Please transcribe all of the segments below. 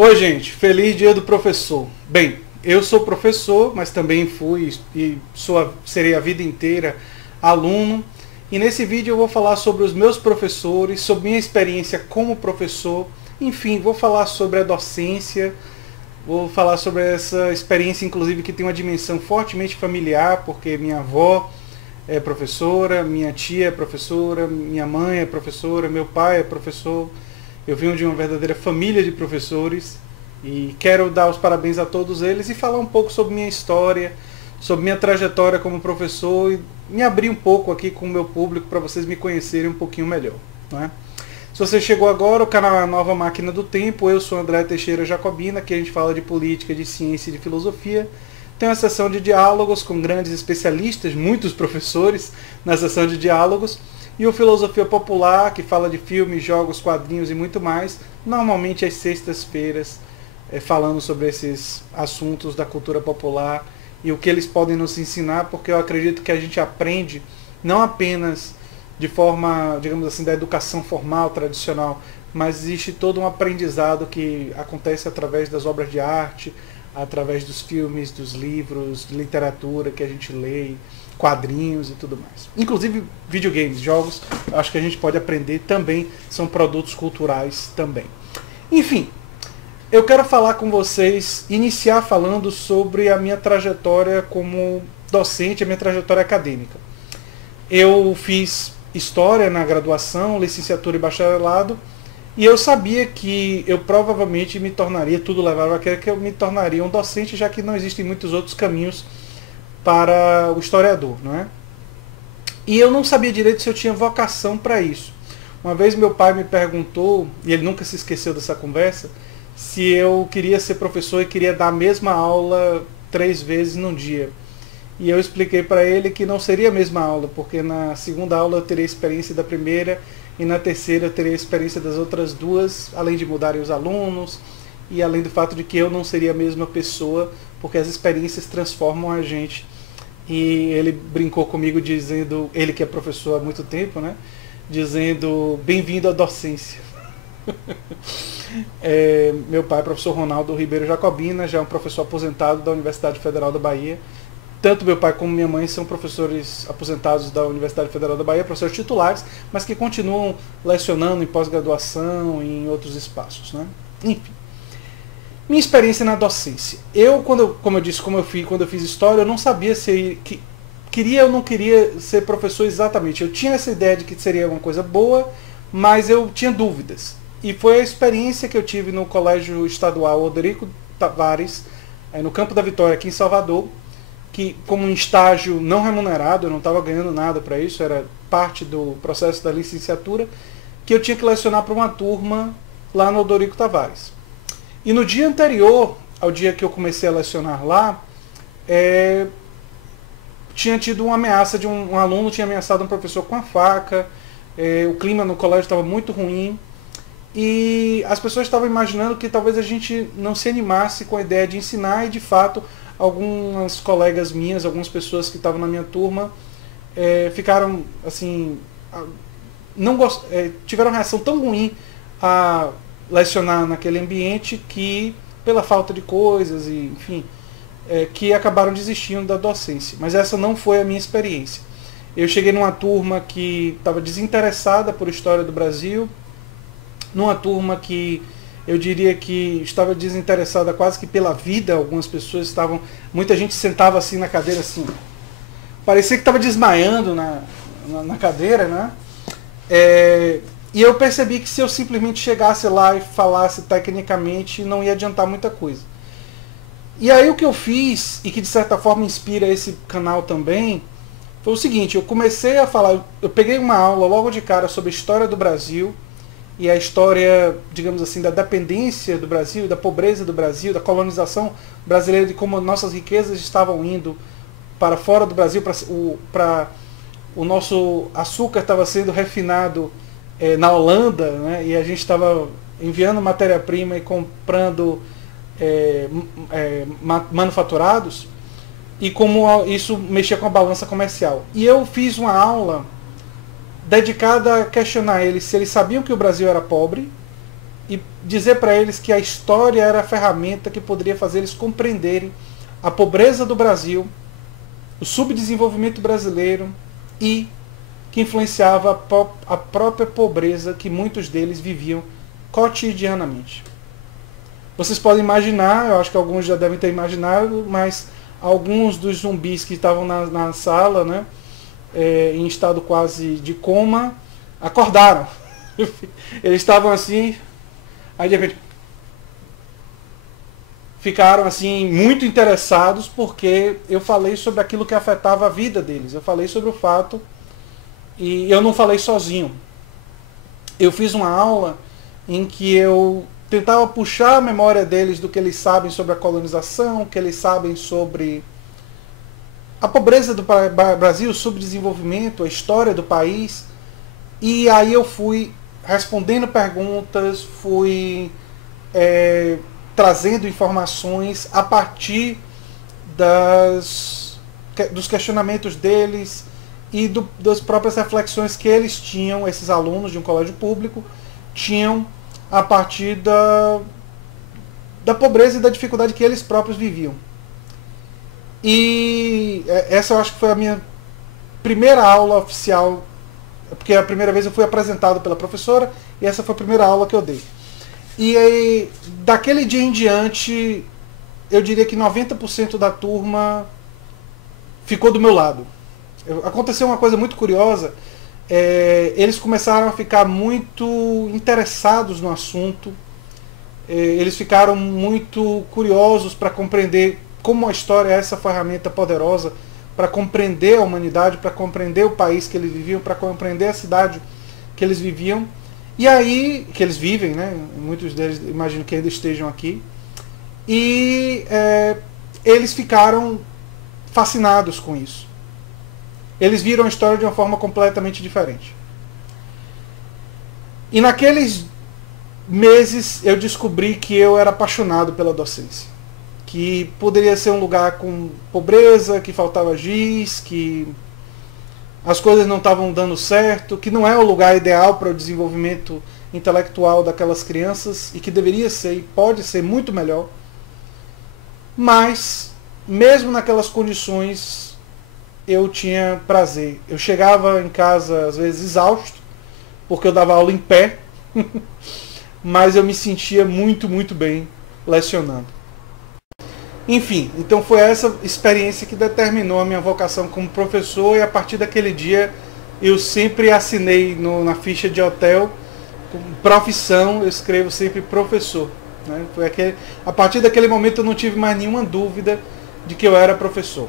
Oi, gente, feliz dia do professor. Bem, eu sou professor, mas também fui e serei a vida inteira aluno. E nesse vídeo eu vou falar sobre os meus professores, sobre minha experiência como professor. Enfim, vou falar sobre a docência, vou falar sobre essa experiência, inclusive, que tem uma dimensão fortemente familiar, porque minha avó é professora, minha tia é professora, minha mãe é professora, meu pai é professor. Eu venho de uma verdadeira família de professores e quero dar os parabéns a todos eles e falar um pouco sobre minha história, sobre minha trajetória como professor e me abrir um pouco aqui com o meu público para vocês me conhecerem um pouquinho melhor. Não é? Se você chegou agora, o canal é a Nova Máquina do Tempo, eu sou André Teixeira Jacobina, aqui a gente fala de política, de ciência e de filosofia. Tem uma sessão de diálogos com grandes especialistas, muitos professores na sessão de diálogos, e o Filosofia Popular, que fala de filmes, jogos, quadrinhos e muito mais, normalmente às sextas-feiras, falando sobre esses assuntos da cultura popular e o que eles podem nos ensinar, porque eu acredito que a gente aprende não apenas de forma, digamos assim, da educação formal, tradicional, mas existe todo um aprendizado que acontece através das obras de arte, através dos filmes, dos livros, de literatura que a gente lê, quadrinhos e tudo mais. Inclusive videogames, jogos, acho que a gente pode aprender também, são produtos culturais também. Enfim, eu quero falar com vocês, iniciar falando sobre a minha trajetória como docente, a minha trajetória acadêmica. Eu fiz História na graduação, licenciatura e bacharelado, e eu sabia que eu provavelmente me tornaria, tudo levava a crer que eu me tornaria um docente, já que não existem muitos outros caminhos para o historiador, não é? E eu não sabia direito se eu tinha vocação para isso. Uma vez meu pai me perguntou, e ele nunca se esqueceu dessa conversa, se eu queria ser professor e queria dar a mesma aula 3 vezes num dia. E eu expliquei para ele que não seria a mesma aula, porque na segunda aula eu teria experiência da primeira e na terceira eu teria experiência das outras duas, além de mudarem os alunos e além do fato de que eu não seria a mesma pessoa, porque as experiências transformam a gente. E ele brincou comigo dizendo, ele que é professor há muito tempo, né? Dizendo, bem-vindo à docência. Meu pai é professor Ronaldo Ribeiro Jacobina, já é um professor aposentado da Universidade Federal da Bahia. Tanto meu pai como minha mãe são professores aposentados da Universidade Federal da Bahia, professores titulares, mas que continuam lecionando em pós-graduação e em outros espaços, né? Enfim. Minha experiência na docência. Como eu fiz história, eu não sabia se queria ou não queria ser professor exatamente. Eu tinha essa ideia de que seria uma coisa boa, mas eu tinha dúvidas. E foi a experiência que eu tive no Colégio Estadual Odorico Tavares, no Campo da Vitória, aqui em Salvador, que como um estágio não remunerado, eu não estava ganhando nada para isso, era parte do processo da licenciatura, que eu tinha que lecionar para uma turma lá no Odorico Tavares. E no dia anterior ao dia que eu comecei a lecionar lá, tinha tido uma ameaça de um aluno, tinha ameaçado um professor com a faca, o clima no colégio estava muito ruim, e as pessoas estavam imaginando que talvez a gente não se animasse com a ideia de ensinar, e de fato algumas colegas minhas, algumas pessoas que estavam na minha turma, ficaram assim, tiveram uma reação tão ruim a lecionar naquele ambiente que, pela falta de coisas, e, enfim, que acabaram desistindo da docência. Mas essa não foi a minha experiência. Eu cheguei numa turma que estava desinteressada por história do Brasil, numa turma que eu diria que estava desinteressada quase que pela vida. Algumas pessoas estavam, muita gente sentava assim na cadeira, assim, parecia que estava desmaiando na cadeira, né? E eu percebi que se eu simplesmente chegasse lá e falasse tecnicamente, não ia adiantar muita coisa. E aí o que eu fiz, e que de certa forma inspira esse canal também, foi o seguinte: eu comecei a falar, eu peguei uma aula logo de cara sobre a história do Brasil, e a história, digamos assim, da dependência do Brasil, da pobreza do Brasil, da colonização brasileira, de como nossas riquezas estavam indo para fora do Brasil, para o nosso açúcar estava sendo refinado na Holanda, né, e a gente estava enviando matéria-prima e comprando manufaturados, e como isso mexia com a balança comercial. E eu fiz uma aula dedicada a questionar eles se eles sabiam que o Brasil era pobre, e dizer para eles que a história era a ferramenta que poderia fazer eles compreenderem a pobreza do Brasil, o subdesenvolvimento brasileiro e que influenciava a própria pobreza que muitos deles viviam cotidianamente. Vocês podem imaginar, eu acho que alguns já devem ter imaginado, mas alguns dos zumbis que estavam na sala, né, em estado quase de coma, acordaram. Eles estavam assim, aí de repente ficaram assim muito interessados porque eu falei sobre aquilo que afetava a vida deles. Eu falei sobre o fato, e eu não falei sozinho. Eu fiz uma aula em que eu tentava puxar a memória deles do que eles sabem sobre a colonização, o que eles sabem sobre a pobreza do Brasil, o subdesenvolvimento, a história do país. E aí eu fui respondendo perguntas, fui trazendo informações a partir dos questionamentos deles e das próprias reflexões que eles tinham, esses alunos de um colégio público, tinham a partir da pobreza e da dificuldade que eles próprios viviam. E essa eu acho que foi a minha primeira aula oficial, porque a primeira vez eu fui apresentado pela professora e essa foi a primeira aula que eu dei. E aí, daquele dia em diante, eu diria que 90% da turma ficou do meu lado. Aconteceu uma coisa muito curiosa, eles começaram a ficar muito interessados no assunto, eles ficaram muito curiosos para compreender como a história é essa ferramenta poderosa para compreender a humanidade, para compreender o país que eles viviam, para compreender a cidade que eles viviam, e aí, que eles vivem, né? Muitos deles imagino que ainda estejam aqui, e eles ficaram fascinados com isso. Eles viram a história de uma forma completamente diferente. E naqueles meses eu descobri que eu era apaixonado pela docência. Que poderia ser um lugar com pobreza, que faltava giz, que as coisas não estavam dando certo, que não é o lugar ideal para o desenvolvimento intelectual daquelas crianças e que deveria ser e pode ser muito melhor. Mas, mesmo naquelas condições, eu tinha prazer. Eu chegava em casa, às vezes, exausto, porque eu dava aula em pé, mas eu me sentia muito, muito bem lecionando. Enfim, então foi essa experiência que determinou a minha vocação como professor, e a partir daquele dia eu sempre assinei na ficha de hotel, profissão, eu escrevo sempre professor. Né? A partir daquele momento eu não tive mais nenhuma dúvida de que eu era professor.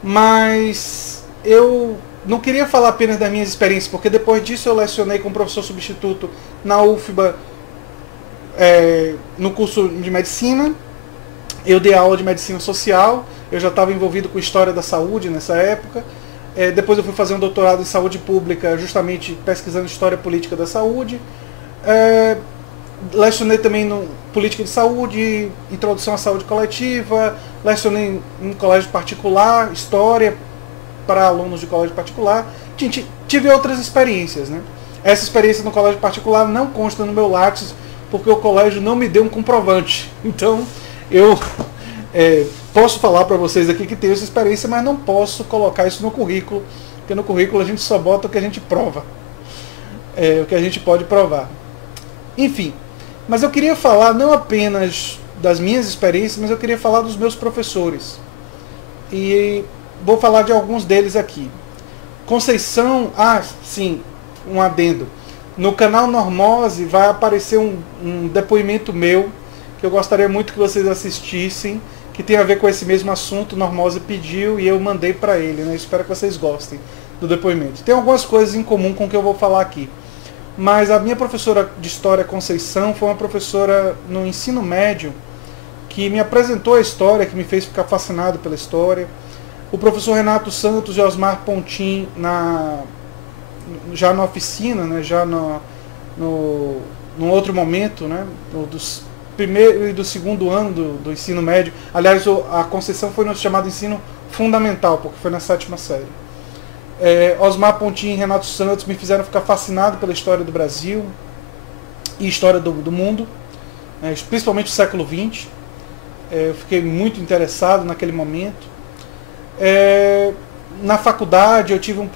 Mas eu não queria falar apenas das minhas experiências, porque depois disso eu lecionei como professor substituto na UFBA, no curso de medicina. Eu dei aula de medicina social, eu já estava envolvido com história da saúde nessa época. Depois eu fui fazer um doutorado em saúde pública, justamente pesquisando história política da saúde. Lecionei também no política de saúde, introdução à saúde coletiva, lecionei em colégio particular, história para alunos de colégio particular. Tive outras experiências, né? Essa experiência no colégio particular não consta no meu Lattes, porque o colégio não me deu um comprovante. Então, eu posso falar para vocês aqui que tenho essa experiência, mas não posso colocar isso no currículo, porque no currículo a gente só bota o que a gente prova, o que a gente pode provar. Enfim, mas eu queria falar não apenas das minhas experiências, mas eu queria falar dos meus professores. E vou falar de alguns deles aqui. Conceição, sim, um adendo. No canal Normose vai aparecer um depoimento meu, que eu gostaria muito que vocês assistissem, que tem a ver com esse mesmo assunto. Normose pediu e eu mandei para ele, né? Espero que vocês gostem do depoimento. Tem algumas coisas em comum com o que eu vou falar aqui. Mas a minha professora de História, Conceição, foi uma professora no ensino médio que me apresentou a história, que me fez ficar fascinado pela história. O professor Renato Santos e Osmar Pontin, já na oficina, né, já no outro momento, né, do primeiro e do segundo ano do ensino médio. Aliás, a Conceição foi no chamado ensino fundamental, porque foi na 7ª série. Osmar Pontin e Renato Santos me fizeram ficar fascinado pela história do Brasil. e história do mundo, né, principalmente o século XX. Eu fiquei muito interessado naquele momento. Na faculdade eu tive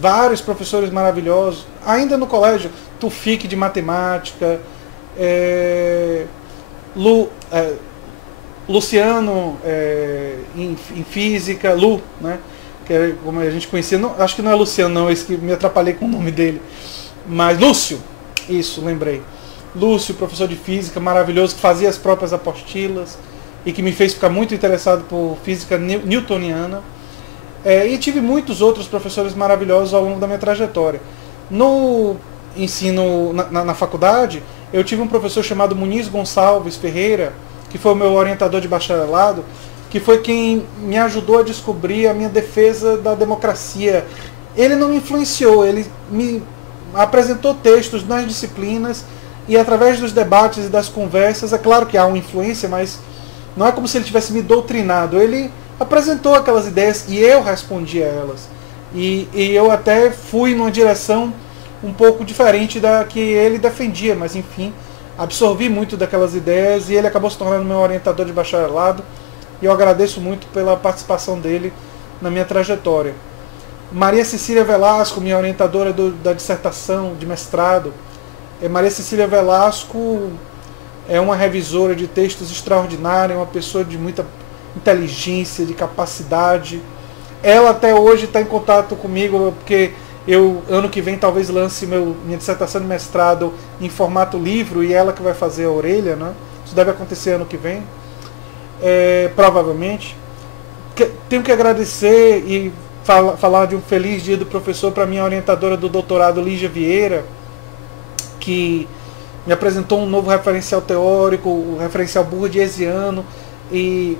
vários professores maravilhosos, ainda no colégio, Tufik de matemática, Luciano em física, Lu, né? Que é como a gente conhecia, não, acho que não é Luciano não, esse que me atrapalhei com o nome dele, mas Lúcio, isso, lembrei. Lúcio, professor de física maravilhoso, que fazia as próprias apostilas e que me fez ficar muito interessado por física newtoniana. E tive muitos outros professores maravilhosos ao longo da minha trajetória. No ensino, na faculdade, eu tive um professor chamado Muniz Gonçalves Ferreira, que foi o meu orientador de bacharelado, que foi quem me ajudou a descobrir a minha defesa da democracia. Ele não me influenciou, ele me apresentou textos nas disciplinas e através dos debates e das conversas, é claro que há uma influência, mas não é como se ele tivesse me doutrinado. Ele apresentou aquelas ideias e eu respondi a elas. E eu até fui numa direção um pouco diferente da que ele defendia, mas enfim, absorvi muito daquelas ideias e ele acabou se tornando meu orientador de bacharelado. E eu agradeço muito pela participação dele na minha trajetória. Maria Cecília Velasco, minha orientadora da dissertação de mestrado. Maria Cecília Velasco é uma revisora de textos extraordinária, uma pessoa de muita inteligência, de capacidade. Ela até hoje está em contato comigo, porque eu, ano que vem, talvez lance minha dissertação de mestrado em formato livro, e ela que vai fazer a orelha, né? Isso deve acontecer ano que vem, provavelmente. Tenho que agradecer e falar de um feliz dia do professor para minha orientadora do doutorado, Lígia Vieira, que me apresentou um novo referencial teórico, o referencial bourdieusiano, e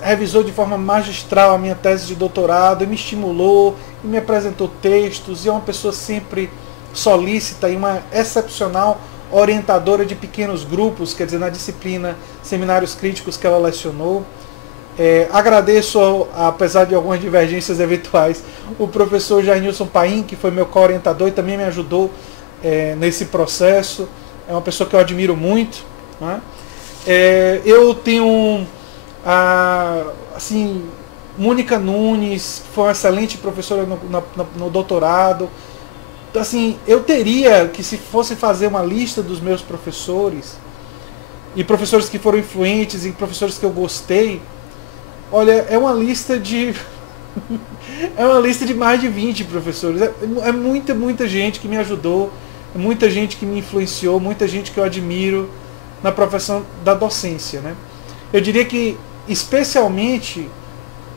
revisou de forma magistral a minha tese de doutorado, e me estimulou, e me apresentou textos, e é uma pessoa sempre solícita e uma excepcional orientadora de pequenos grupos, quer dizer, na disciplina Seminários Críticos que ela lecionou. Agradeço, apesar de algumas divergências eventuais, o professor Jairnilson Paim, que foi meu co-orientador e também me ajudou nesse processo. É uma pessoa que eu admiro muito, né? Eu tenho assim, Mônica Nunes, que foi uma excelente professora no doutorado. Assim, eu teria que, se fosse fazer uma lista dos meus professores, e professores que foram influentes, e professores que eu gostei, olha, é uma lista de é uma lista de mais de 20 professores. É muita gente que me ajudou, muita gente que me influenciou, muita gente que eu admiro na profissão da docência, né? Eu diria que especialmente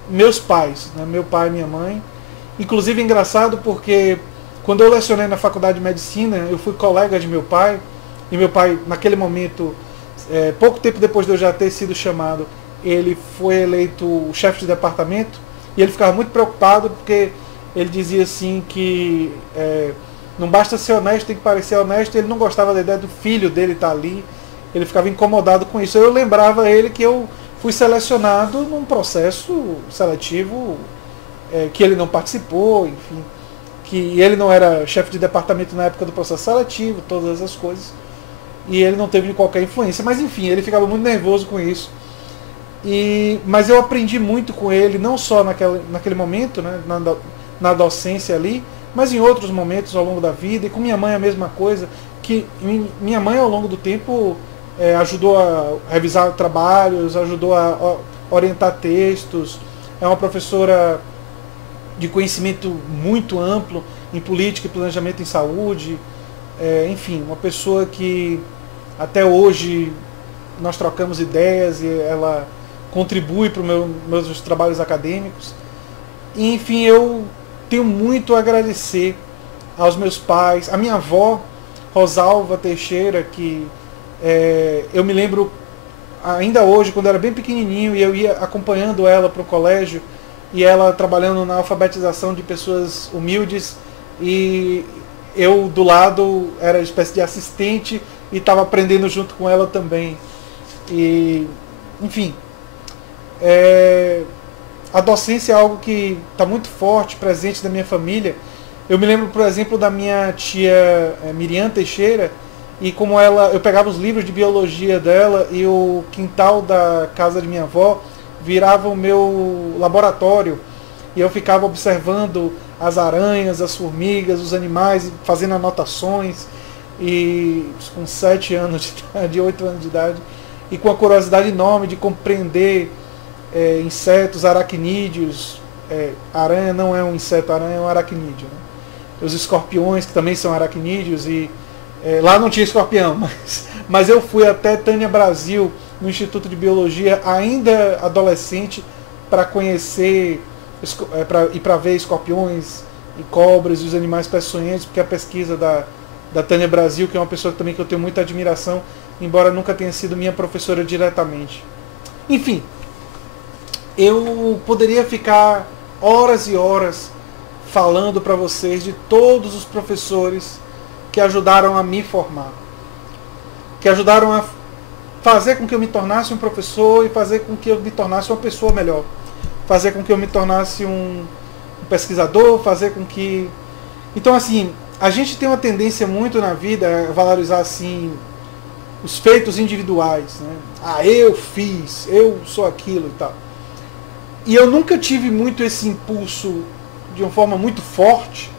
meus pais, né? Meu pai e minha mãe. Inclusive é engraçado porque quando eu lecionei na faculdade de medicina, eu fui colega de meu pai, e meu pai, naquele momento, pouco tempo depois de eu já ter sido chamado, ele foi eleito o chefe de departamento, e ele ficava muito preocupado porque ele dizia assim que não basta ser honesto, tem que parecer honesto. Ele não gostava da ideia do filho dele estar ali, ele ficava incomodado com isso. Eu lembrava a ele que eu fui selecionado num processo seletivo que ele não participou, enfim, que ele não era chefe de departamento na época do processo seletivo, todas essas coisas, e ele não teve qualquer influência, mas enfim, ele ficava muito nervoso com isso. Mas eu aprendi muito com ele, não só naquele momento, né, na docência ali, mas em outros momentos ao longo da vida, e com minha mãe a mesma coisa, que minha mãe ao longo do tempo ajudou a revisar trabalhos, ajudou a orientar textos, é uma professora de conhecimento muito amplo em política e planejamento em saúde, enfim, uma pessoa que até hoje nós trocamos ideias e ela contribui para os meus trabalhos acadêmicos. E, enfim, eu tenho muito a agradecer aos meus pais, a minha avó, Rosalva Teixeira, que eu me lembro ainda hoje, quando eu era bem pequenininho, e eu ia acompanhando ela para o colégio, e ela trabalhando na alfabetização de pessoas humildes, e eu do lado era uma espécie de assistente e estava aprendendo junto com ela também. E, enfim, a docência é algo que está muito forte, presente na minha família. Eu me lembro, por exemplo, da minha tia Miriam Teixeira, E como eu pegava os livros de biologia dela e o quintal da casa de minha avó virava o meu laboratório. E eu ficava observando as aranhas, as formigas, os animais, fazendo anotações. E com 7 anos de idade, 8 anos de idade, e com a curiosidade enorme de compreender insetos, aracnídeos. Aranha não é um inseto, aranha é um aracnídeo, né? Os escorpiões, que também são aracnídeos, e lá não tinha escorpião, mas eu fui até Tânia Brasil, no Instituto de Biologia, ainda adolescente, para conhecer e para ver escorpiões e cobras e os animais peçonhentos, porque a pesquisa da Tânia Brasil, que é uma pessoa também que eu tenho muita admiração, embora nunca tenha sido minha professora diretamente. Enfim, eu poderia ficar horas e horas falando para vocês de todos os professores que ajudaram a me formar, que ajudaram a fazer com que eu me tornasse um professor e fazer com que eu me tornasse uma pessoa melhor, fazer com que eu me tornasse um pesquisador, fazer com que... Então, assim, a gente tem uma tendência muito na vida a valorizar, assim, os feitos individuais, né? Eu fiz, eu sou aquilo e tal. E eu nunca tive muito esse impulso de uma forma muito forte,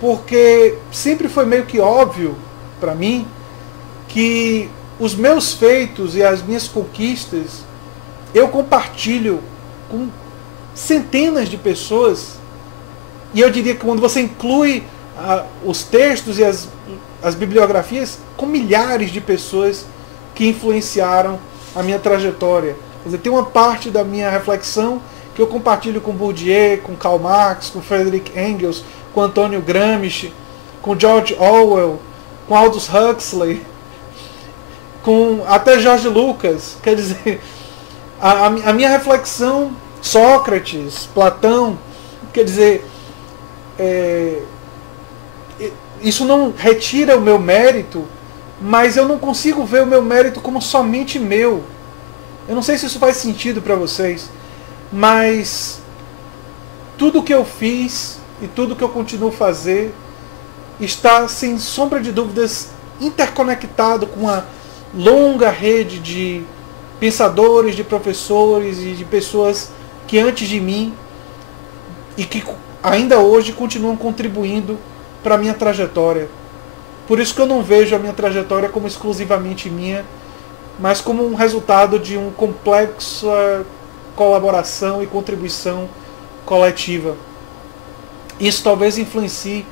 porque sempre foi meio que óbvio para mim que os meus feitos e as minhas conquistas eu compartilho com centenas de pessoas. E eu diria que quando você inclui os textos e as bibliografias, com milhares de pessoas que influenciaram a minha trajetória. Quer dizer, tem uma parte da minha reflexão que eu compartilho com Bourdieu, com Karl Marx, com Friedrich Engels, com Antônio Gramsci, com George Orwell, com Aldous Huxley, com até Jorge Lucas. Quer dizer, a minha reflexão, Sócrates, Platão, quer dizer, isso não retira o meu mérito, mas eu não consigo ver o meu mérito como somente meu. Eu não sei se isso faz sentido para vocês, mas tudo que eu fiz e tudo que eu continuo a fazer está, sem sombra de dúvidas, interconectado com uma longa rede de pensadores, de professores e de pessoas que antes de mim e que ainda hoje continuam contribuindo para a minha trajetória. Por isso que eu não vejo a minha trajetória como exclusivamente minha, mas como um resultado de uma complexa colaboração e contribuição coletiva. Isso talvez influencie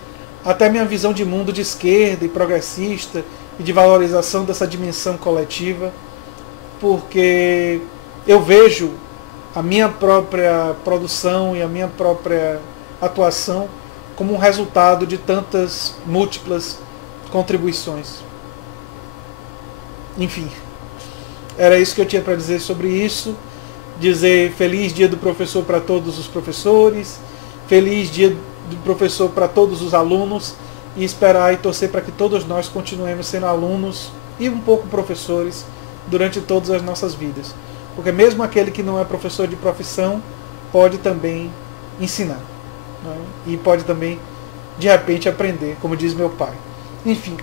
até minha visão de mundo de esquerda e progressista e de valorização dessa dimensão coletiva, porque eu vejo a minha própria produção e a minha própria atuação como um resultado de tantas múltiplas contribuições. Enfim, era isso que eu tinha para dizer sobre isso. Dizer feliz dia do professor para todos os professores, feliz dia do professor para todos os alunos, e esperar e torcer para que todos nós continuemos sendo alunos e um pouco professores durante todas as nossas vidas. Porque mesmo aquele que não é professor de profissão pode também ensinar, né? E pode também, de repente, aprender, como diz meu pai. Enfim,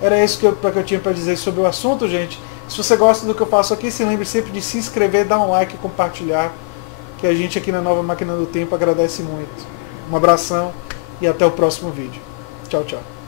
era isso que eu tinha para dizer sobre o assunto, gente. Se você gosta do que eu faço aqui, se lembre sempre de se inscrever, dar um like e compartilhar, que a gente aqui na Nova Máquina do Tempo agradece muito. Um abração e até o próximo vídeo. Tchau, tchau.